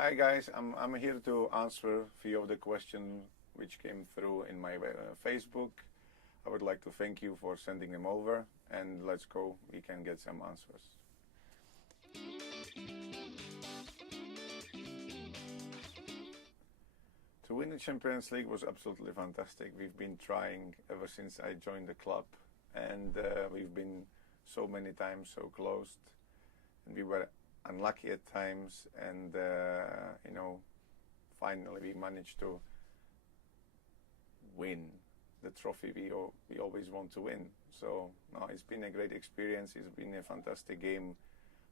Hi guys, I'm here to answer a few of the questions which came through in my Facebook. I would like to thank you for sending them over, and let's go, we can get some answers. To win the Champions League was absolutely fantastic. We've been trying ever since I joined the club, and we've been so many times so close, and we were unlucky at times, and finally we managed to win the trophy we always want to win. So no, it's been a great experience. It's been a fantastic game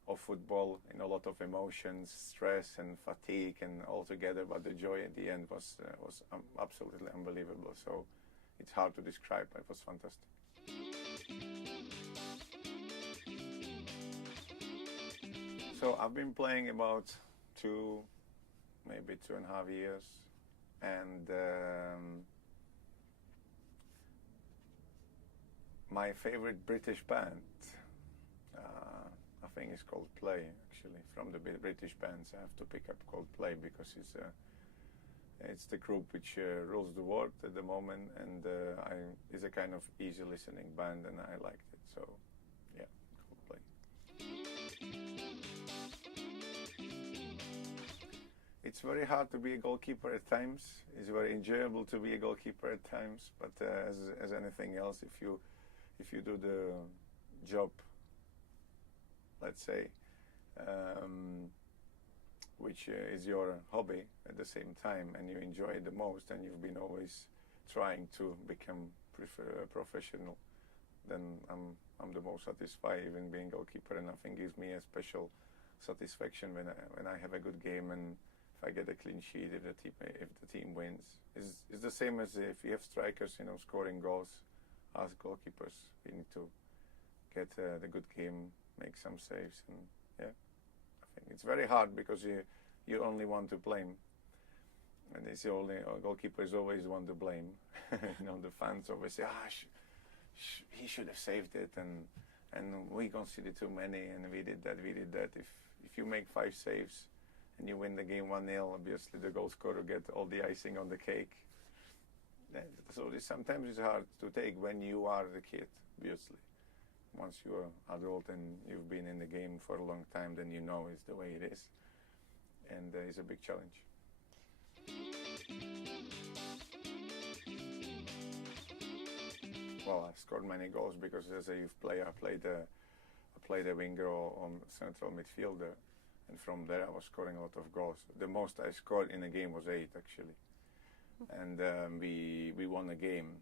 of football, in a lot of emotions, stress and fatigue and all together, but the joy at the end was absolutely unbelievable. So it's hard to describe. It was fantastic. So I've been playing about maybe 2.5 years, and my favorite British band, I think it's Coldplay, actually. From the British bands, I have to pick up Coldplay because it's the group which rules the world at the moment, and it's a kind of easy listening band, and I liked it. So, yeah, Coldplay. It's very hard to be a goalkeeper at times. It's very enjoyable to be a goalkeeper at times, but as anything else, if you do the job, let's say, which is your hobby at the same time, and you enjoy it the most, and you've been always trying to become professional, then I'm the most satisfied even being goalkeeper, and nothing gives me a special satisfaction when I have a good game and if I get a clean sheet, if the team wins. It's the same as if you have strikers, scoring goals. As goalkeepers, we need to get the good game, make some saves, and yeah, I think it's very hard because you only want to blame, and it's the only goalkeeper is always one to blame. The fans always say, he should have saved it, and we conceded too many, and we did that. If you make 5 saves and you win the game 1-0, obviously the goal scorer get all the icing on the cake. So sometimes it's hard to take when you are the kid, obviously. Once you are adult and you've been in the game for a long time, then you know it's the way it is. And it's a big challenge. Well, I scored many goals because as a youth player I played a winger or central midfielder. And from there I was scoring a lot of goals. The most I scored in a game was 8, actually. And we won a game